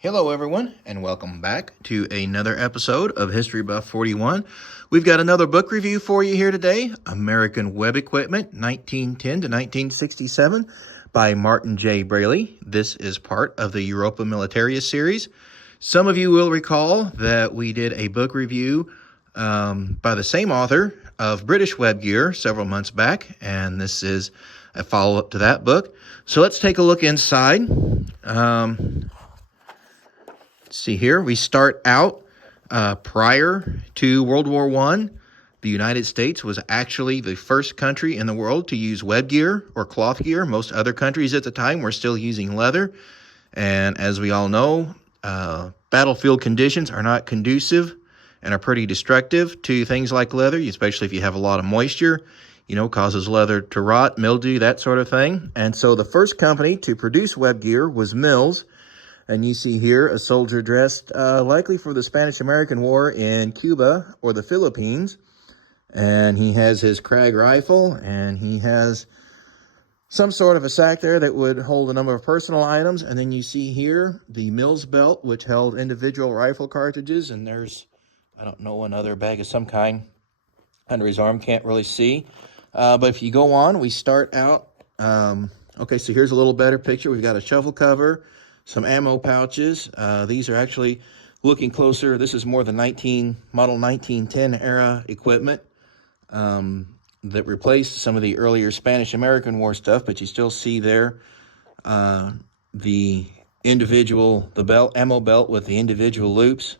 Hello everyone, and welcome back to another episode of History Buff 41. We've got another book review for you here today, American Web Equipment, 1910 to 1967, by Martin J. Brayley. This is part of the Europa Militaris series. Some of you will recall that we did a book review by the same author of British webgear several months back, and this is a follow-up to that book. So let's take a look inside. See here, we start out prior to World War I. The United States was actually the first country in the world to use web gear or cloth gear. Most other countries at the time were still using leather. And as we all know, battlefield conditions are not conducive and are pretty destructive to things like leather, especially if you have a lot of moisture. Causes leather to rot, mildew, that sort of thing. And so the first company to produce web gear was Mills. And you see here a soldier dressed likely for the Spanish-American War in Cuba or the Philippines. And he has his Krag rifle, and he has some sort of a sack there that would hold a number of personal items. And then you see here the Mills belt, which held individual rifle cartridges. And there's, I don't know, another bag of some kind under his arm. Can't really see. But if you go on, we start out. Okay, so here's a little better picture. We've got a shovel cover, some ammo pouches. These are actually looking closer. This is more the model 1910 era equipment that replaced some of the earlier Spanish-American War stuff, but you still see there the ammo belt with the individual loops.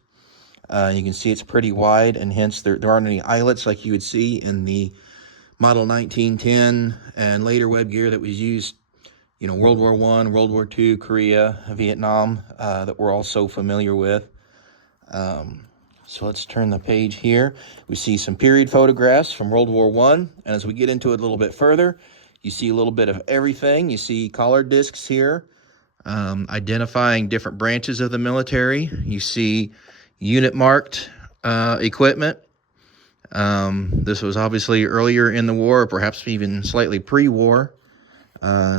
You can see it's pretty wide, and hence there aren't any eyelets like you would see in the model 1910 and later web gear that was used World War I, World War II, Korea, Vietnam, that we're all so familiar with. So let's turn the page here. We see some period photographs from World War I, and as we get into it a little bit further, you see a little bit of everything. You see collar discs here, identifying different branches of the military. You see unit-marked equipment. This was obviously earlier in the war, perhaps even slightly pre-war.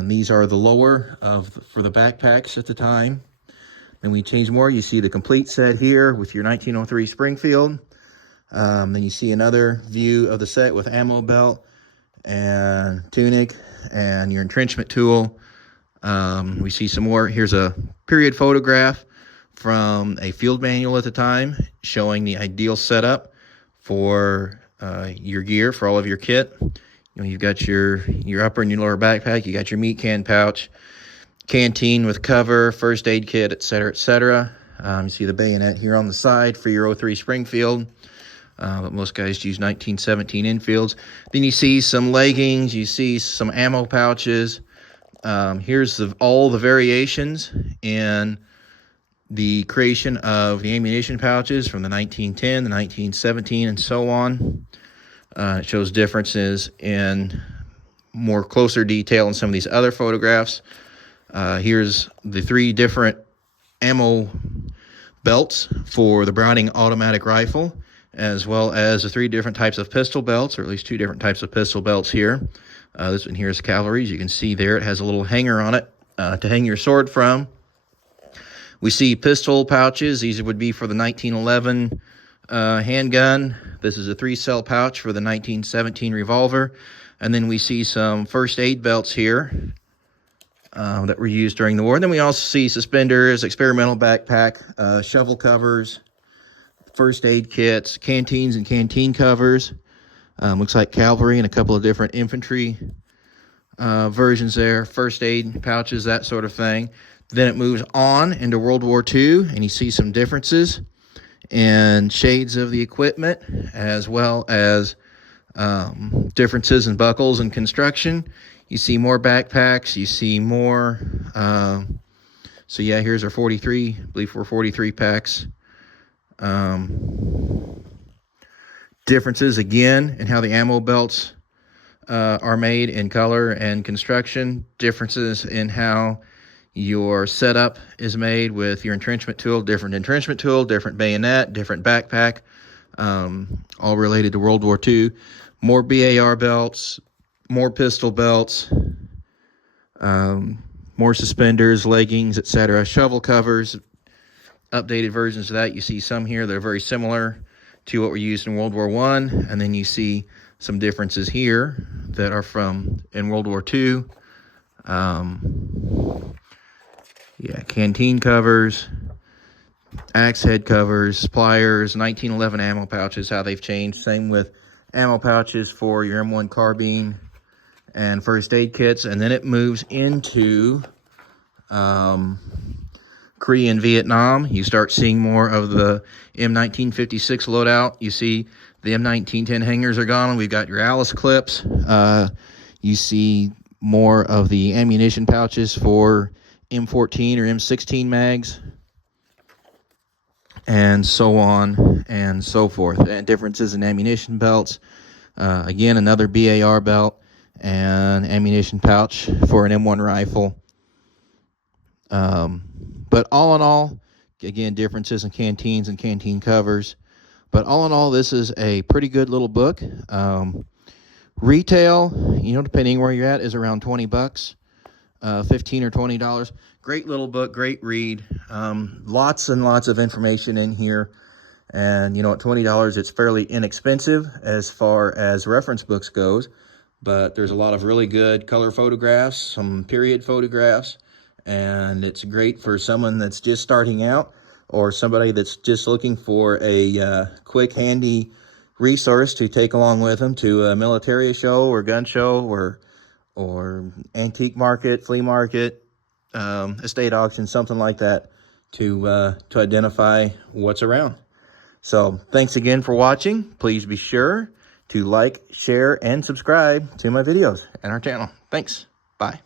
These are the lower for the backpacks at the time. Then we change more. You see the complete set here with your 1903 Springfield. Then you see another view of the set with ammo belt and tunic and your entrenchment tool. We see some more. Here's a period photograph from a field manual at the time showing the ideal setup for your gear, for all of your kit. You've got your upper and your lower backpack. You got your meat can pouch, canteen with cover, first aid kit, etc., etc. You see the bayonet here on the side for your 03 Springfield, but most guys use 1917 Enfields. Then you see some leggings. You see some ammo pouches. Here's all the variations in the creation of the ammunition pouches from the 1910, the 1917, and so on. It shows differences in more closer detail in some of these other photographs. Here's the 3 different ammo belts for the Browning automatic rifle, as well as the 3 different types of pistol belts, or at least 2 different types of pistol belts here. This one here is cavalry's. You can see there it has a little hanger on it to hang your sword from. We see pistol pouches. These would be for the 1911 handgun. This is a 3-cell pouch for the 1917 revolver. And then we see some first aid belts here that were used during the war. And then we also see suspenders, experimental backpack, shovel covers, first aid kits, canteens and canteen covers. Looks like cavalry and a couple of different infantry versions there, first aid pouches, that sort of thing. Then it moves on into World War II, and you see some differences and shades of the equipment, as well as differences in buckles and construction. You see more backpacks. You see more. So yeah, here's our 43. I believe we're 43 packs. Differences again in how the ammo belts are made in color and construction. Differences in how your setup is made with your entrenchment tool, different bayonet, different backpack, all related to World War II. More BAR belts, more pistol belts, more suspenders, leggings, etc. Shovel covers, updated versions of that. You see some here that are very similar to what were used in World War I, and then you see some differences here that are from in World War II. Yeah, canteen covers, axe head covers, pliers, 1911 ammo pouches, how they've changed. Same with ammo pouches for your M1 carbine and first aid kits. And then it moves into Korea and Vietnam. You start seeing more of the M1956 loadout. You see the M1910 hangers are gone. We've got your Alice clips. You see more of the ammunition pouches for M14 or M16 mags, and so on and so forth. And differences in ammunition belts. Again, another BAR belt and ammunition pouch for an M1 rifle. But all in all, again, differences in canteens and canteen covers. But all in all, this is a pretty good little book. Retail, depending where you're at, is around 20 bucks, $15 or $20. Great little book, great read. Lots and lots of information in here. And, at $20, it's fairly inexpensive as far as reference books goes. But there's a lot of really good color photographs, some period photographs. And it's great for someone that's just starting out or somebody that's just looking for a quick, handy resource to take along with them to a military show or gun show or antique market, flea market, estate auction, something like that to identify what's around. So thanks again for watching. Please be sure to like, share, and subscribe to my videos and our channel. Thanks. Bye.